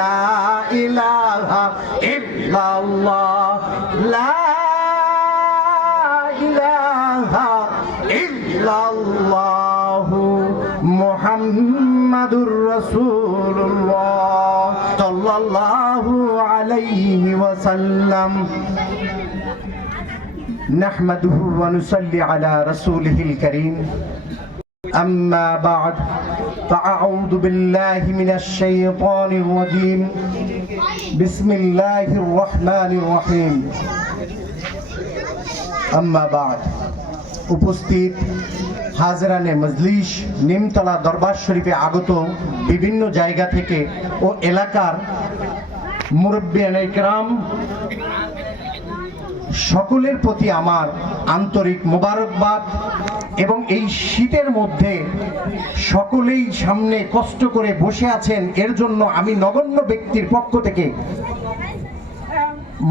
লা ইলাহা ইল্লাল্লাহ লা ইলাহা ইল্লাল্লাহ মুহাম্মাদুর রাসূলুল্লাহ সাল্লাল্লাহু আলাইহি ওয়াসাল্লাম। نحمده ونصلي على رسوله الكريم أما بعد فأعوذ بالله من الشيطان الرجيم بسم الله الرحمن الرحيم أما بعد উপস্থিত হাজরানে মজলিস নিমতলা দরবার শরীফে আগত বিভিন্ন জায়গা থেকে ও এলাকার মুরব্বিয়ানে ইকরাম সকলের প্রতি আমার আন্তরিক মোবারকবাদ। এবং এই শীতের মধ্যে সকলেই সামনে কষ্ট করে বসে আছেন, এর জন্য আমি নগণ্য ব্যক্তির পক্ষ থেকে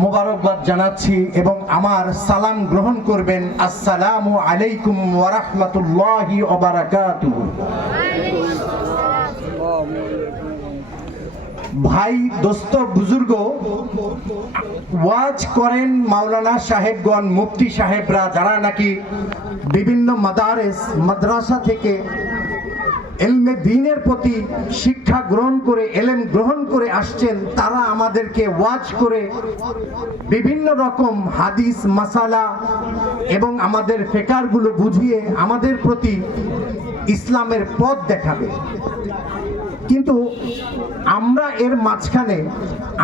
মোবারকবাদ জানাচ্ছি এবং আমার সালাম গ্রহণ করবেন। আসসালামু আলাইকুম ওয়া রাহমাতুল্লাহি ওয়া বারাকাতুহু। ভাই, দোস্ত, বুজুর্গ, ওয়াজ করেন মাওলানা সাহেবগণ, মুফতি সাহেবরা, যারা নাকি বিভিন্ন মাদারেস মাদ্রাসা থেকে ইলমে দ্বীনের প্রতি শিক্ষা গ্রহণ করে এলেম গ্রহণ করে আসছেন, তারা আমাদেরকে ওয়াজ করে বিভিন্ন রকম হাদিস মাসালা এবং আমাদের ফিকারগুলো বুঝিয়ে আমাদের প্রতি ইসলামের পথ দেখাবে। কিন্তু আমরা এর মাঝখানে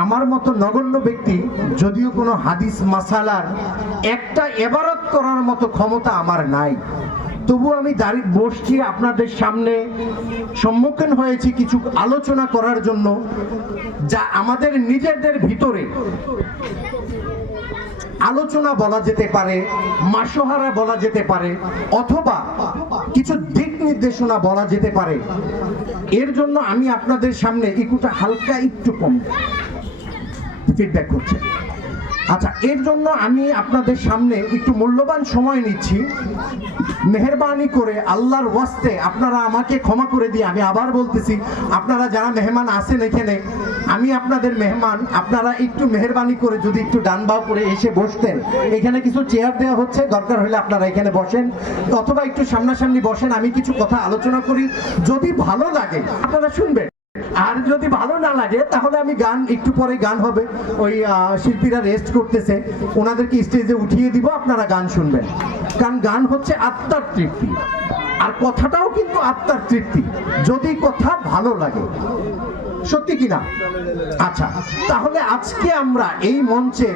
আমার মতো নগণ্য ব্যক্তি, যদিও কোনো হাদিস মাসালার একটা ইবারত করার মতো ক্ষমতা আমার নাই, তবু আমি দাঁড়িয়ে বসছি আপনাদের সামনে, সম্মুখীন হয়েছি কিছু আলোচনা করার জন্য, যা আমাদের নিজেদের ভিতরে আলোচনা বলা যেতে পারে, মাসোহারা বলা যেতে পারে, অথবা কিছু দিক নির্দেশনা বলা যেতে পারে। এর জন্য আমি আপনাদের সামনে ইকুটা হালকা একটু কম ফিডব্যাক করছে। আচ্ছা, এর জন্য আমি আপনাদের সামনে একটু মূল্যবান সময় নিচ্ছি। মেহেরবানি করে আল্লাহর ওয়াস্তে আপনারা আমাকে ক্ষমা করে দিয়ে, আমি আবার বলতেছি, আপনারা যারা মেহমান আছেন এখানে, আমি আপনাদের মেহমান, আপনারা একটু মেহেরবানি করে যদি একটু ডান বাও করে এসে বসতেন। এখানে কিছু চেয়ার দেওয়া হচ্ছে, দরকার হলে আপনারা এখানে বসেন, অথবা একটু সামনাসামনি বসেন, আমি কিছু কথা আলোচনা করি। যদি ভালো লাগে আপনারা শুনবেন, আর যদি ভালো না লাগে তাহলে আমি গান, একটু পরে গান হবে, ওই শিল্পীরা রেস্ট করতেছে, ওনাদেরকে স্টেজে উঠিয়ে দিব, আপনারা গান শুনবেন। কারণ গান হচ্ছে আত্মার তৃপ্তি, আর কথাটাও কিন্তু আত্মার তৃপ্তি, যদি কথা ভালো লাগে। সত্যি কিনা? আচ্ছা, তাহলে আজকে আমরা এই মঞ্চে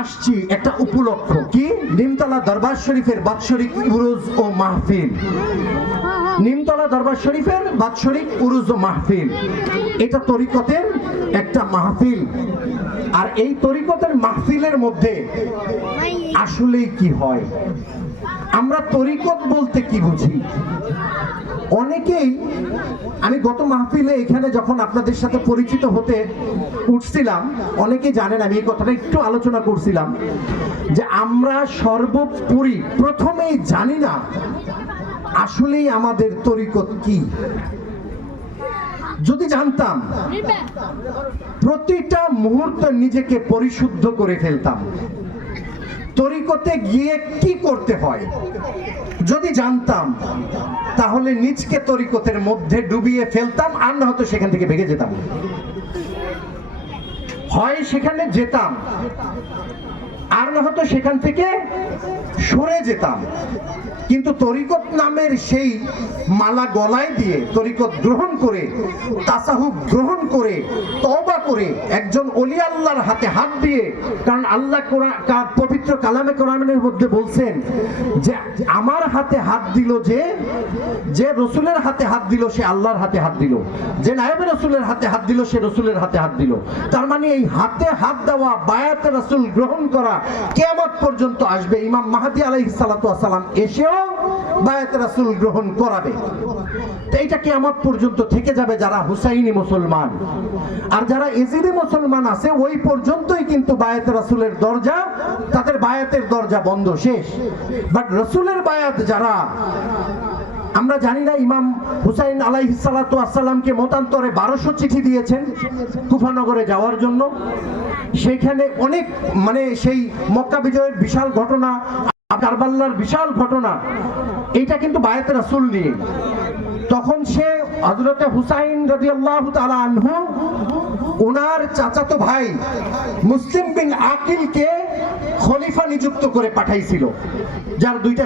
আসছি একটা উপলক্ষ, কি? নিমতলা দরবার শরীফের বাৎসরিক উরুজ ও মাহফিল। নিমতলা দরবার শরীফের বাৎসরিক উরুজ ও মাহফিল, এটা তরিকতের একটা মাহফিল। আর এই তরিকতের মাহফিলের মধ্যে আসলেই কি হয়, আমরা তরিকত বলতে কি বুঝি? অনেকেই, আমি গত মাহফিলে এখানে যখন আপনাদের সাথে পরিচিত হতে উঠছিলাম, অনেকেই জানেন আমি এই কথাটা একটু আলোচনা করছিলাম যে আমরা সর্বোপরি প্রথমেই জানি না আসলেই আমাদের তরিকত কি। যদি জানতাম, প্রতিটা মুহূর্তে নিজেকে পরিশুদ্ধ করে ফেলতাম। তরিকতে গিয়ে কি করতে হয় যদি জানতাম, তাহলে নিজকে তরিকতের মধ্যে ডুবিয়ে ফেলতাম, আর না হয়তো সেখান থেকে ভেগে যেতাম। হয় সেখানে যেতাম, আর না হয়তো সেখান থেকে সরে যেতাম। কিন্তু তরিকত নামের সেই মালা গলায় দিয়ে তরিকত গ্রহণ করে, তাসাহুব গ্রহণ করে, তওবা করে, একজন ওলি আল্লাহর হাতে হাত দিয়ে, কারণ আল্লাহ পবিত্র কালামে কোরআনের মধ্যে বলছেন যে আমার হাতে হাত দিল, যে রসুলের হাতে হাত দিল সে আল্লাহর হাতে হাত দিল, যে নায়েবে রসুলের হাতে হাত দিল সে রসুলের হাতে হাত দিল। তার মানে এই হাতে হাত দেওয়া, বায়াতে রসুল গ্রহণ করা কিয়ামত পর্যন্ত আসবে। ইমাম মাহদী আলাইহিস সালাতু ওয়াস সালাম এসেও বায়াতে রাসূল গ্রহণ করাবে। তো এটা কিয়ামত পর্যন্ত থেকে যাবে যারা হুসাইনি মুসলমান। আর যারা ইজিদি মুসলমান আছে ওই পর্যন্তই কিন্তু বায়াতে রাসূলের দরজা, তাদের বায়াতের দরজা বন্ধ, শেষ। বাট রাসূলের বায়াত যারা আমরা জানি না ইমাম হুসাইন আলাইহিস সালাতু ওয়াস সালামকে মতান্তরে 1200 চিঠি দিয়েছেন কুফানগরে যাওয়ার জন্য। সেখানে অনেক মানে সেই মক্কা বিজয়ের বিশাল ঘটনা, কারবালার বিশাল ঘটনা, এইটা কিন্তু বায়াতে রাসূল নিয়ে। তখন সে হযরতে হুসাইন রাদিয়াল্লাহু তাআলা আনহু ওনার চাচাতো ভাই মুসলিম বিন আকিলকে খলিফা নিযুক্ত করে পাঠাইছিল, যার 2টা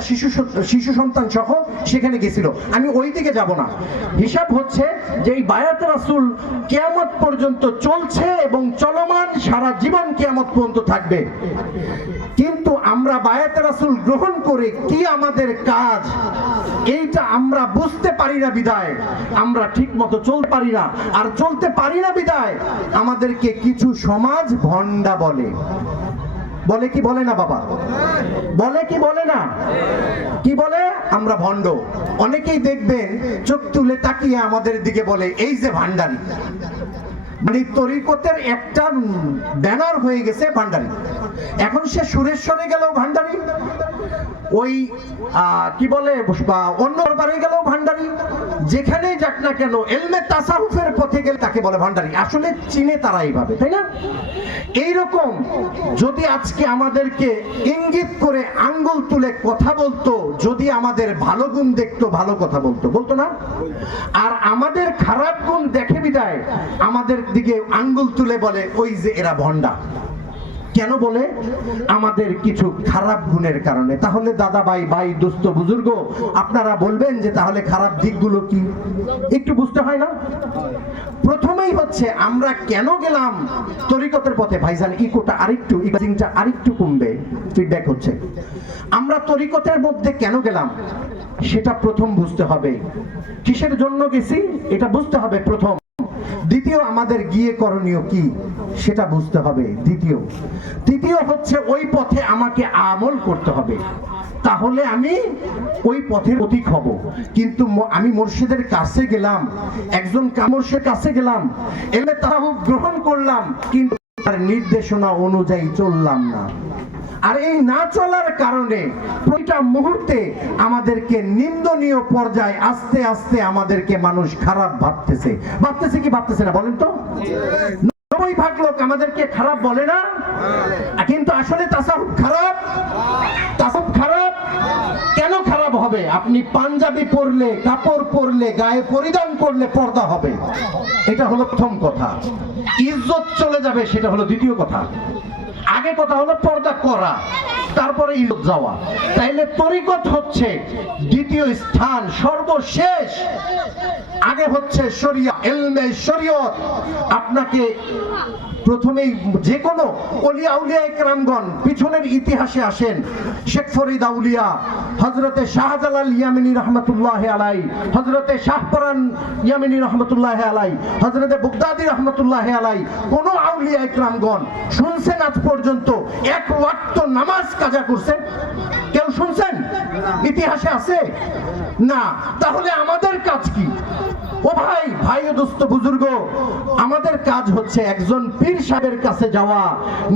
শিশু সন্তান সহ সেখানে গেছিল। আমি ওই দিকে যাব না। হিসাব হচ্ছে যে এই বায়াতে রাসূল কিয়ামত পর্যন্ত চলছে এবং চলমান, সারা জীবন কিয়ামত পর্যন্ত থাকবে। কিন্তু আমরা বায়াতে রাসূল গ্রহণ করে কি আমাদের কাজ, এইটা আমরা বুঝতে পারি না বিদায় আমরা ঠিক মতো চলতে পারি না। আর চলতে পারি না বিদায় আমাদেরকে কিছু সমাজ ভণ্ডা বলে। বলে কি বলে না বাবা? বলে কি বলে না? কি বলে? আমরা ভণ্ড। অনেকেই দেখবেন চোখ তুলে তাকিয়ে আমাদের দিকে বলে এই যে ভান্ডারি। মানে তরিকতের একটা ব্যানার হয়ে গেছে ভান্ডারি। এখন সে সুরেশ্বরে গেলেও ভান্ডারি, ওই কি বলে অন্য দরবারে গেলেও ভান্ডারি, যেখানেই যাক না কেন ইলমে তাসাউফের পথে গেলে তাকে বলে ভান্ডারি। আসলে চিনে তারা এইভাবে, তাই না? এইরকম যদি আজকে আমাদেরকে ইঙ্গিত করে আঙ্গুল তুলে কথা বলতো, যদি আমাদের ভালো গুণ দেখতো ভালো কথা বলতো, বলতো না? আর আমাদের খারাপ গুণ দেখে বিদায় আমাদের দিকে আঙ্গুল তুলে বলে ওই যে এরা ভণ্ডা। কেন বলে? আমাদের কিছু খারাপ গুণের কারণে। তাহলে দাদা ভাই দোস্ত বুজুর্গ, আপনারা বলবেন যে তাহলে খারাপ দিকগুলো কি? একটু বুঝতে হয় না? প্রথমেই হচ্ছে আমরা কেন গেলাম তরিকতের পথে। ভাইজান ইকোটা আরেকটু কমবে, ফিডব্যাক হচ্ছে। আমরা তরিকতের মধ্যে কেন গেলাম সেটা প্রথম বুঝতে হবে। কিসের জন্য গেছি এটা বুঝতে হবে প্রথম। দ্বিতীয়, আমাদের গিয়ে করণীয় কি সেটা বুঝতে হবে তৃতীয় হচ্ছে ওই পথে আমাকে আমল করতে হবে, তাহলে আমি ওই পথের পথিক হব। কিন্তু আমি মুর্শিদের কাছে গেলাম, একজন মুর্শিদের কাছে গেলাম, এলে তাসাউফ গ্রহণ করলাম, কিন্তু তার নির্দেশনা অনুযায়ী চললাম না। আর এই না চলার কারণে প্রতিটা মুহূর্তে আমাদেরকে নিন্দনীয় পর্যায়ে আস্তে আস্তে আমাদেরকে মানুষ খারাপ ভাবতেছে কি ভাবতেছে না বলেন তো? 90% লোক আমাদেরকে খারাপ বলে না, কিন্তু আসলে তাসাউফ খারাপ। কেন খারাপ হবে? আপনি পাঞ্জাবি পরলে, কাপড় পরলে, গায়ে পরিধান করলে পর্দা হবে, এটা হলো প্রথম কথা। ইজ্জত চলে যাবে, সেটা হলো দ্বিতীয় কথা। আগে কথা হলো পর্দা করা, তারপরে ইজ্জত যাওয়া। তাইলে তরিকত হচ্ছে দ্বিতীয় স্থান, সর্বশেষ। আগে হচ্ছে শরিয়া, ইলমে শরীয়ত। আপনাকে প্রথমেই যে কোনো ওলিয়া আউলিয়া ইকরামগণ পিছনের ইতিহাসে আসেন, শেখ ফরিদ আউলিয়া, হযরতে শাহজালাল ইয়ামানি রহমাতুল্লাহি আলাইহি, হযরতে শাহপরান ইয়ামানি রহমাতুল্লাহি আলাইহি, হযরতে বাগদাদি রহমাতুল্লাহি আলাইহি, কোন আউলিয়া ইকরামগণ শুনছেন আজ পর্যন্ত এক ওয়াক্ত নামাজ কাজা করছেন? কেউ শুনছেন? ইতিহাসে আছে না। তাহলে আমাদের কাজ কি? ও ভাই ও দোস্ত বুজুর্গ, আমাদের কাজ হচ্ছে একজন পীর সাহেবের কাছে যাওয়া,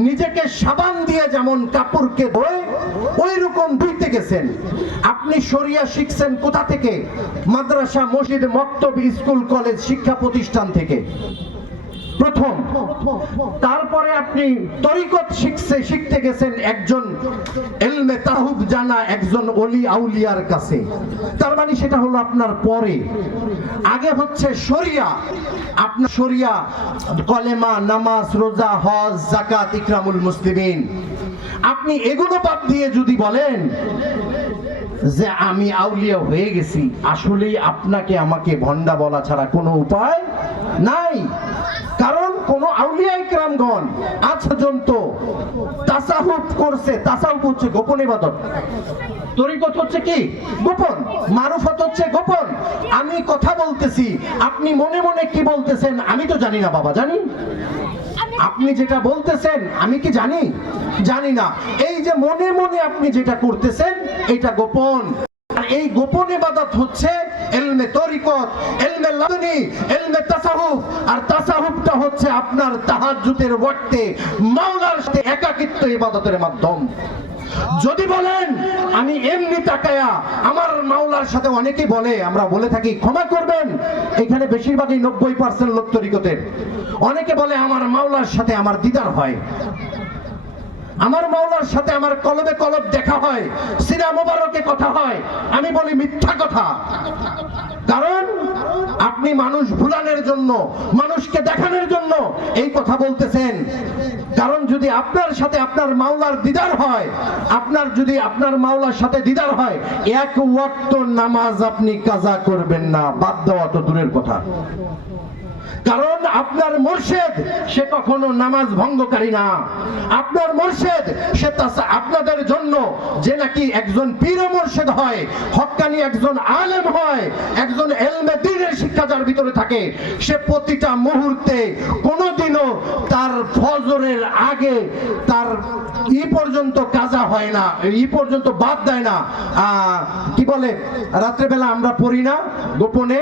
নিজেকে সাবান দিয়ে যেমন কাপড়কে ধোয় ওই রকম ধুইতে গেছেন। আপনি শরিয়া শিখছেন কোথা থেকে? মাদ্রাসা, মসজিদ, মক্তব, স্কুল, কলেজ, শিক্ষা প্রতিষ্ঠান থেকে প্রথম। তারপরে আপনি তরিকত শিখতে গেছেন একজন ইলমে তাহুব জানা একজন ওলি আউলিয়ার কাছে। তার মানে সেটা হলো আপনার পরে। আগে হচ্ছে শরিয়া। আপনার শরিয়া কলেমা, নামাজ, রোজা, হজ, যাকাত, ইকরামুল মুসলিমিন। আপনি এগুলো বাদ দিয়ে যদি বলেন যে আমি আউলিয়া হয়ে গেছি, আসলেই আপনাকে আমাকে ভণ্ডা বলা ছাড়া কোনো উপায় নাই। কারণ কোন আউলিয়া ইকরামগণ আজ পর্যন্ত তাসাউফ করছে। তাসাউফ হচ্ছে গোপন ইবাদত, তরিকত হচ্ছে কি গোপন, মারুফত হচ্ছে গোপন। আমি কথা বলতেছি, আপনি মনে মনে কি বলতেছেন আমি তো জানি না বাবা। জানি? আপনি যেটা বলতেছেন আমি কি জানি না। এই যে মনে মনে আপনি যেটা করতেছেন এটা গোপন। আর এই গোপন ইবাদত হচ্ছে ইলমে তরিকত, ইলমে লাদুনী, ইলমে তাসাউফ। আর তাসাউফটা হচ্ছে আপনার তাহাজ্জুদের ওয়াক্তে মাওলার সাথে একাকিত্ব ইবাদতের মাধ্যম। যদি বলেন আমি এমনি তাকায়া আমার মাওলার সাথে, অনেকেই বলে, আমরা বলে থাকি, ক্ষমা করবেন, এখানে বেশিরভাগই 90% লোক তরিকতের। অনেকে বলে আমার মাওলার সাথে আমার দিদার হয়, আমার মাওলার সাথে আমার কলবে কলব দেখা হয়, সিনা মোবারকে কথা হয়। আমি বলি মিথ্যা কথা। কারণ আপনি মানুষ ভুলানোর জন্য, মানুষকে দেখানোর জন্য এই কথা বলতেছেন। কারণ যদি আপনার সাথে আপনার মাওলার দিদার হয়, আপনার যদি আপনার মাওলার সাথে দিদার হয়, এক ওয়াক্ত নামাজ আপনি কাজা করবেন না, বাদ দেওয়া তো দূরের কথা। কারণ আপনার মুর্শিদ সে কখনো নামাজ ভঙ্গকারী না। আপনার মুর্শিদ সে আপনাদের জন্য যে নাকি একজন পীর মুর্শিদ হয়, হক্কানি একজন আলেম হয়, একজন ইলমে দ্বীনের শিক্ষা যার ভিতরে থাকে, সে প্রতিটা মুহূর্তে কোনোদিনও তার ফজরের আগে তার পর্যন্ত কাজা হয় না, পর্যন্ত বাদ দেয় না। কি বলে, রাত্রেবেলা আমরা পড়ি না গোপনে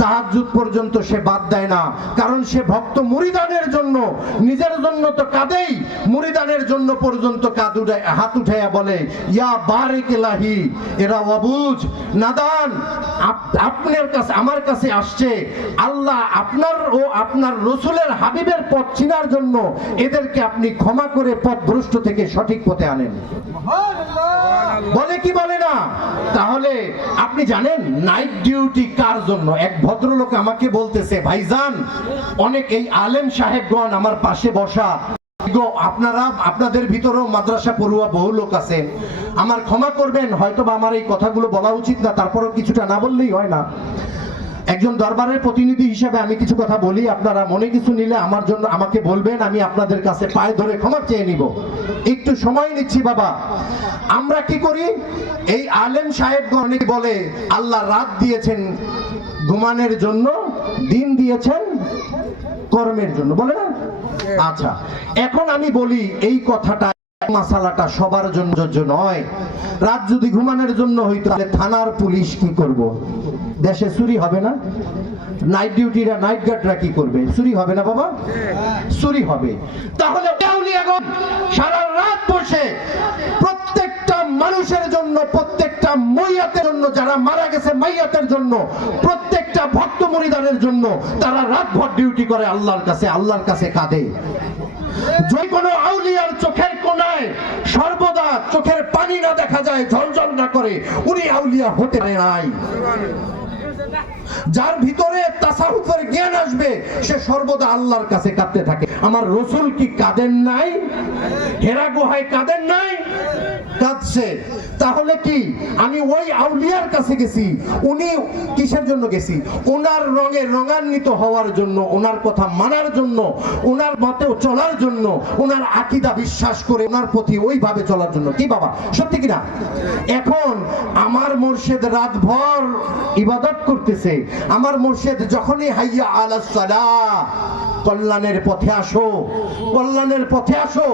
তাহাজ্জুদ পর্যন্ত সে বাদ দেয় না। কারণ সে ভক্ত মুরিদানের জন্য, নিজের জন্য তো কাঁদেই, মুরিদানের জন্য পর্যন্ত হাত উঠাইয়া বলে ইয়া বারিক ইলাহি। এরা অবুঝ নাদান, আপনার কাছে আমার কাছে আসছে, আল্লাহ আপনার ও আপনার রসুলের হাবিবের পথ চিনার জন্য এদেরকে আপনি ক্ষমা করে পথ ভ্রষ্ট থেকে সঠিক পথে আনেন। বলে কি বলে না? তাহলে আপনি জানেন নাইট ডিউটি কার জন্য? এক ভদ্রলোক আমাকে বলতেছে, ভাইজান অনেক এই আলেম সাহেবগণ আমার পাশে বসা, আপনারা আপনাদের ভিতরেও মাদ্রাসা পড়ুয়া বহু লোক আছে, আমার ক্ষমা করবেন, হয়তোবা আমার এই কথাগুলো বলা উচিত না, তারপরেও কিছুটা না বললেই হয় না। একজন দরবারের প্রতিনিধি হিসেবে আমি কিছু কথা বলি, আপনারা মনে কিছু নিলে আমার জন্য আমাকে বলবেন, আমি আপনাদের কাছে পায়ে ধরে ক্ষমা চেয়ে নিব। একটু সময় নিচ্ছি বাবা। আমরা কি করি, এই আলেম সাহেবগণ বলে আল্লাহ রাত দিয়েছেন ঘুমানোর জন্য, দিন দিয়েছেন কর্মের জন্য, বলে না? আচ্ছা, এখন আমি বলি এই কথাটা, মাসালাটা সবার জন্য নয়। রাত যদি ঘুমানোর জন্য হইতো তাহলে থানার পুলিশ কি করব? দেশে চুরি হবে না? নাইট ডিউটিরা, নাইট গার্ডরা কি করবে? চুরি হবে না বাবা? চুরি হবে। তাহলে সারা রাত বসে প্রত্যেকটা মানুষের জন্য, প্রত্যেকটা মাইয়াতের জন্য, যারা মারা গেছে মাইয়াতের জন্য, প্রত্যেকটা ভক্ত মুরিদানের জন্য তারা রাতভর ডিউটি করে আল্লাহর কাছে, আল্লাহর কাছে কাঁদে। যে কোনো আউলিয়ার চোখের কোণায় সর্বদা চোখের পানি না দেখা যায়, ঝলঝল না করে, উনি আউলিয়া হতে পারে নাই। যার ভিতরে তাসাউফের জ্ঞান আসবে সে সর্বদা আল্লাহর কাছে কাঁদতে থাকে। আমার রসুল কি কাঁদেন নাই? হেরা গুহায় কাঁদেন নাই? কাঁদছে। তাহলে কি আমি ওই আউলিয়ার কাছে গেছি? উনি কিসের জন্য গেছি? ওনার রঙে রঙান্বিত হওয়ার জন্য, ওনার কথা মানার জন্য, ওনার মতে চলার জন্য, ওনার আকীদা বিশ্বাস করে ওনার প্রতি ওইভাবে চলার জন্য। কি বাবা, সত্যি কিনা? এখন আমার মুর্শিদ রাতভর ইবাদত করতেছে, আমার মুর্শিদ যখনই হাইয়া আলাস সালাহ, কল্যাণের পথে আসো, কল্যাণের পথে আসো,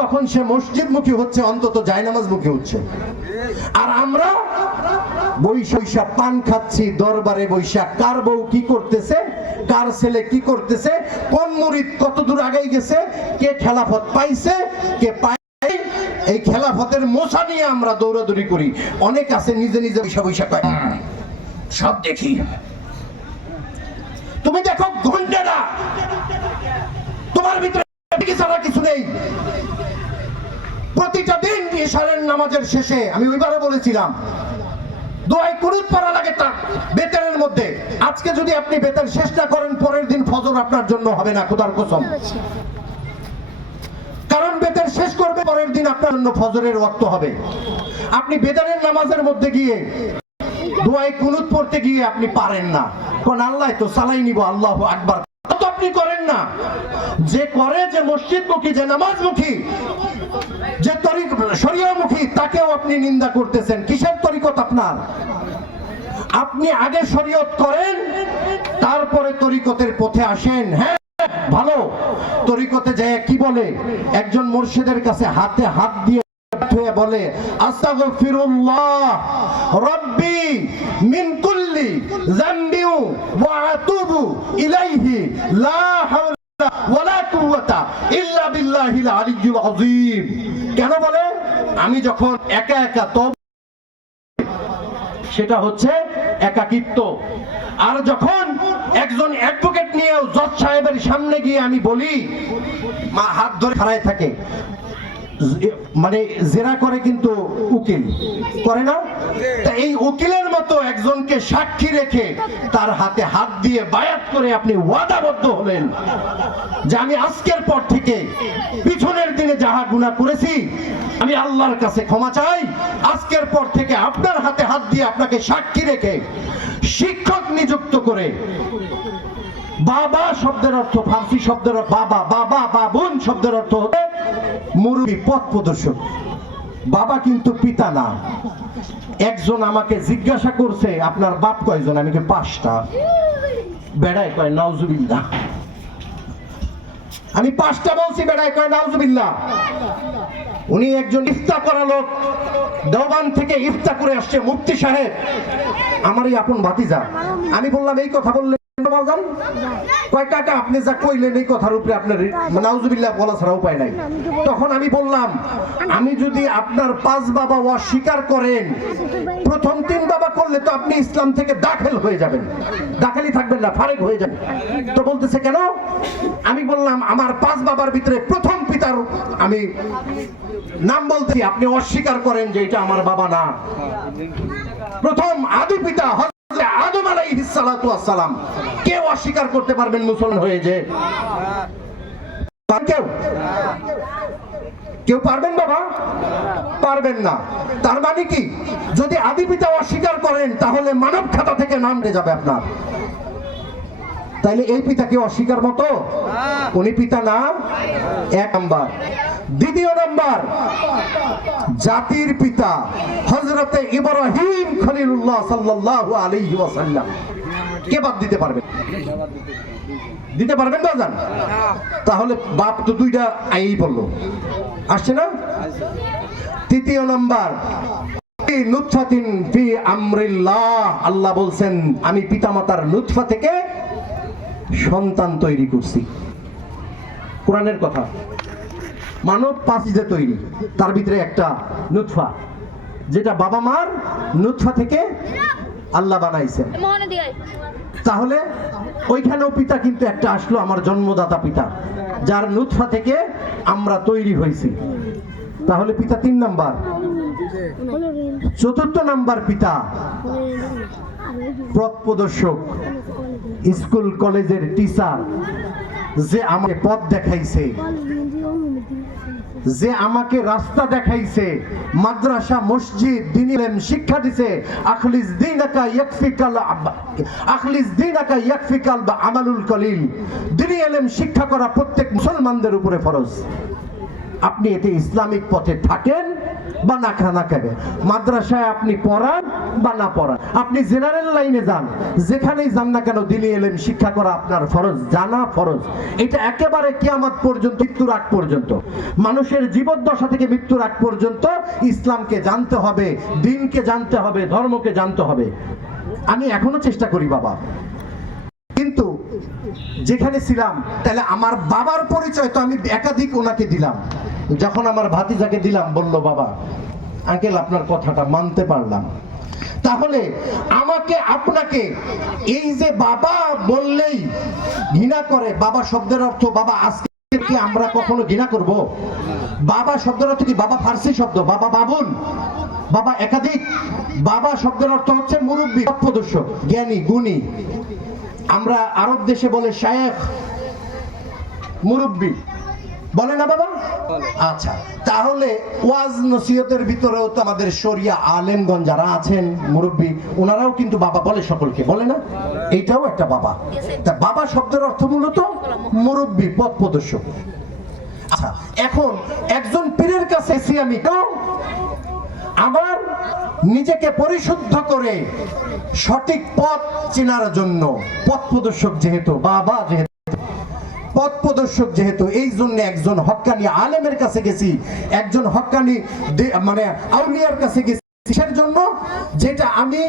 তখন সে মসজিদমুখী হচ্ছে, অন্তত জায়নামাজমুখী হচ্ছে। আর আমরা বৈশা পান খাচ্ছি দরবারে বৈশা, কার বউ কি করতেছে, কার ছেলে কি করতেছে, কোন মুরিদ কত দূর আগাই গেছে, কে খেলাফত পাইছে, কে পায়, এই খেলাফতের মোছা নিয়ে আমরা দৌড়াদৌড়ি করি। অনেক আছে নিজে নিজে বৈশা পায়, সব দেখি। তুমি দেখো ঘন্টাটা তোমার ভিতরে ছাড়া কিছু নেই। প্রতিটা দিন ইশারের নামাজের শেষে আমি ওইবারে বলেছিলাম দোয়ায় কুনুত পড়া লাগে তা বেতের মধ্যে। আজকে যদি আপনি বেতের শেষ না করেন, পরের দিন ফজর আপনার জন্য হবে না, খোদার কসম। কারণ বেতের শেষ করবে, পরের দিন আপনার জন্য ফজরের ওয়াক্ত হবে। আপনি বেতের নামাজের মধ্যে গিয়ে দোয়ায় কুনুত পড়তে গিয়ে আপনি পারেন না, কারণ আল্লাহ তো সালাই নিব, আল্লাহু আকবার, তো আপনি করেন না। যে করে, যে মসজিদমুখী, যে নামাজমুখী, যে শরিয়ামুখী, তাকেও আপনি নিন্দা করতেছেন। কিসের তরিকত আপনার? আপনি আগে শরীয়ত করেন, তারপরে তরিকতের পথে আসেন। হ্যাঁ ভালো, তরিকতে যায় কি বলে, একজন মুর্শিদের কাছে হাতে হাত দিয়ে হয়ে বলে আস্তাগফিরুল্লাহ রব্বি মিন কুল্লি যামবি ওয়া আতুবু ইলাইহি লা হাওলা ওয়ালা কুওয়াতা ইল্লা বিল্লাহিল আলিয়্যিল আযীম। কেন বলে? আমি যখন একা একা তওবা, সেটা হচ্ছে একাকিত্ব। আর যখন একজন অ্যাডভোকেট নিয়ে জজ সাহেবের সামনে গিয়ে আমি বলি, মা হাত ধরে খাড়ায় থাকে, মানে জেরা করে কিন্তু উকিল করে না, তা এই উকিলের মতো একজনকে সাক্ষী রেখে তার হাতে হাত দিয়ে বায়াত করে আপনি ওয়াদাবদ্ধ হলেন যে আমি আজকের পর থেকে পিছনের দিনে যাহা গুনাহ করেছি আমি আল্লাহর কাছে ক্ষমা চাই, আজকের পর থেকে আপনার হাতে হাত দিয়ে আপনাকে সাক্ষী রেখে শিক্ষক নিযুক্ত করে। বাবা শব্দের অর্থ, ফার্সি শব্দের বাবা, বাবা বাবুন শব্দের অর্থ হচ্ছে মুরব্বি, পথ প্রদর্শক। বাবা কিন্তু পিতা না। একজন আমাকে জিজ্ঞাসা করছে আপনার বাপ কয়জন? আমি কি 5টা। বেড়ায় কয় নাউজুবিল্লাহ। আমি 5টা বলছি, বেড়ায় কয় নাউজুবিল্লাহ। উনি একজন ইফতা করা লোক, দেওবান থেকে ইফতা করে আসছে, মুফতি সাহেব আমারই আপন ভাতিজা। আমি বললাম এই কথা বললে কয় কাকা আপনি যা কইলেন এই কথার উপরে আপনার নাউজুবিল্লাহ বলা ছাড়া উপায় নাই। তখন আমি বললাম আমি যদি আপনার 5 বাবা অস্বীকার করেন, প্রথম 3 বাবা করলে তো আপনি ইসলাম থেকে দাখিল হয়ে যাবেন, দাখিলই থাকবেন না, ফারেক হয়ে যাবেন। তো বলতেছে কেন? আমি বললাম আমার 5 বাবার ভিতরে প্রথম পিতার আমি নাম বলতে, আপনি অস্বীকার করেন যে এটা আমার বাবা না। প্রথম আদি পিতা আদম আলাইহিস সালাতু ওয়াস সালাম, কেউ অস্বীকার করতে পারবেন মুসলমান হয়ে? যে কেউ পারবেন বাবা? পারবেন না। তার মানে কি, যদি আদি পিতা অস্বীকার করেন তাহলে মানব খাতা থেকে নাম উঠে যাবে আপনার। তাইলে এই পিতা কি অস্বীকার মতো? উনি পিতা না। 1 নাম্বার। দ্বিতীয় নাম্বার, জাতির পিতা হযরতে ইব্রাহিম খলিলুল্লাহ সাল্লাল্লাহু আলাইহি ওয়াসাল্লাম, কে বাদ দিতে পারবেন? দিতে পারবেন না? জান তাহলে বাপ তো 2টা আইই বললো, আসছে না? তৃতীয় নাম্বার, নুতফাতিন ফি আমরিল্লাহ, আল্লাহ বলছেন আমি পিতামাতার নুতফা থেকে সন্তান তৈরি করছি। কোরআনের কথা। মানব 5 তৈরি, তার ভিতরে একটা নুতফা, যেটা বাবা মার নুতফা থেকে আল্লাহ বানাইছেন। তাহলে ওইখানেও পিতা কিন্তু একটা আসলো, আমার জন্মদাতা পিতা, যার নুতফা থেকে আমরা তৈরি হয়েছি। তাহলে পিতা 3 নাম্বার। 4র্থ নাম্বার পিতা পথ প্রদর্শক, স্কুল কলেজের টিচার, যে আমাকে পথ দেখাইছে, যে আমাকে রাস্তা দেখাইছে, মাদ্রাসা মসজিদ দ্বীনি ইলম শিক্ষা দিছে। আখলিস দীনাকা ইয়াকফিকাল আমালুল কলিল, দ্বীনি ইলম শিক্ষা করা প্রত্যেক মুসলমানদের উপরে ফরজ। আপনি এতে ইসলামিক পথে থাকেন বা না খাবেন, মাদ্রাসায় আপনি পড়ান বা না পড়ান, আপনি জেনারেল লাইনে যান, যেখানেই যান না কেন দ্বীনি ইলম শিক্ষা করা আপনার ফরজ, জানা ফরজ। এটা একেবারে কিয়ামত পর্যন্ত, মৃত্যুর আগ পর্যন্ত, মানুষের জীবদ্দশা থেকে মৃত্যুর আগ পর্যন্ত ইসলামকে জানতে হবে, দ্বীনকে জানতে হবে, ধর্মকে জানতে হবে। আমি এখনো চেষ্টা করি বাবা, কিন্তু যেখানে ছিলাম, তাহলে আমার বাবার পরিচয় তো আমি একাধিক ওনাকে দিলাম। যখন আমার ভাতিজাকে দিলাম, বলল বাবা আঙ্কেল আপনার কথাটা মানতে পারলাম। তাহলে আমাকে আপনাকে এই যে বাবা বললেই ঘৃণা করে, বাবা শব্দের অর্থ বাবা, আজকে কি আমরা কখনো ঘৃণা করব? বাবা শব্দের অর্থ কি? বাবা ফার্সি শব্দ, বাবা বাবুন, বাবা একাধিক। বাবা শব্দের অর্থ হচ্ছে মুরব্বী, পথ প্রদর্শক, জ্ঞানী, গুণী। আমরা আরব দেশে বলে শায়েখ, মুরব্বী বলে না বাবা? আচ্ছা, তাহলে ওয়াজ নসিহতের ভিতরেও তো আমাদের শরিয়া আলেমগণ যারা আছেন মুরব্বী, ওনারাও কিন্তু বাবা বলে, সকলকে বলে না? এইটাও একটা বাবা। তা বাবা শব্দের অর্থ মূলত মুরব্বী, পথ প্রদর্শক। আচ্ছা, এখন একজন পীরের কাছে এসে আমি আমার নিজেকে পরিশুদ্ধ করে সঠিক পথ চেনার জন্য, পথ প্রদর্শক যেহেতু, বাবা যেহেতু, পথ প্রদর্শক যেহেতু, এই জন্য একজন হক্কানি আলেমের কাছে গেছি, একজন হক্কানি মানে আউলিয়ার কাছে গেছি। কিসের জন্য? যেটা আমি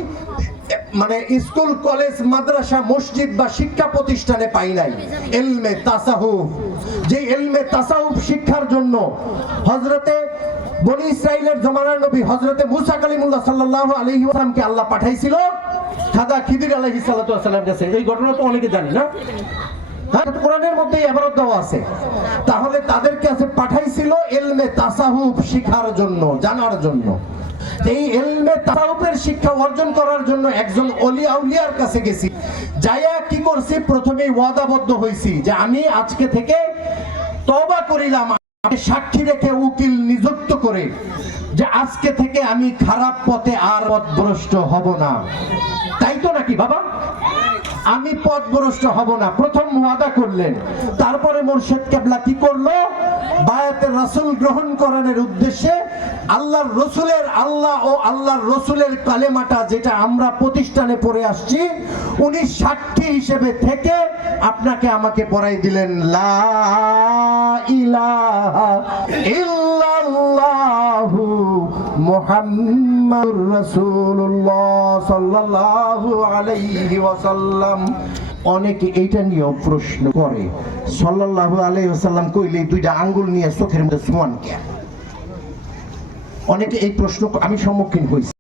মানে স্কুল, কলেজ, মাদ্রাসা, মসজিদ বা শিক্ষা প্রতিষ্ঠানে পাই নাই, ইলমে তাসাউফ। যে ইলমে তাসাউফ শিক্ষার জন্য হযরতে বনি ইসরাইলের জমানার নবী হযরতে মুসা কালিমুল্লাহ সাল্লাল্লাহু আলাইহি ওয়াসাল্লামকে আল্লাহ পাঠাইছিল খাদা খিদির আলাইহিস সালাতু ওয়াসাল্লাম কাছে। এই ঘটনা তো অনেকে জানি না, কোরআনের মধ্যে ইবারত দেওয়া আছে। তাহলে তাদের কাছে পাঠাইছিল ইলমে তাসাউফ শিখার জন্য, জানার জন্য। এই ইলমে তাসাউফের শিক্ষা অর্জন করার জন্য একজন ওলি আউলিয়ার কাছে গেছি। যাইয়া কি করছি, প্রথমেই ওয়াদাবদ্ধ হইছি যে আমি আজকে থেকে তওবা করিলাম, সাক্ষী রেখে উকিল নিযুক্ত করে, যে আজকে থেকে আমি খারাপ পথে আর পথভ্রষ্ট হব না। তাই তো নাকি বাবা? আমি পথভ্রষ্ট হব না, প্রথম ওয়াদা করলেন। তারপরে মুর্শিদ কেবলা কি করলো? বায়াতে রাসূল গ্রহণ করানোর উদ্দেশ্যে আল্লাহর রসুলের, আল্লাহ ও আল্লাহর রসুলের কালেমাটা যেটা আমরা প্রতিষ্ঠানে পড়ে আসছি, উনি সাক্ষী হিসেবে থেকে আপনাকে আমাকে পড়াই দিলেন, লা ইলাহা ইল্লাল্লাহু মুহাম্মাদুর রাসূলুল্লাহ সাল্লাল্লাহু আলাইহি ওয়াসাল্লাম। অনেকে এইটা নিয়ে প্রশ্ন করে, সাল্লাল্লাহু আলাইহি ওয়াসাল্লাম কইলে দুইটা আঙ্গুল নিয়ে চোখের মধ্যে সুমান কেন? অনেকে এই প্রশ্ন আমি সম্মুখীন হয়েছি।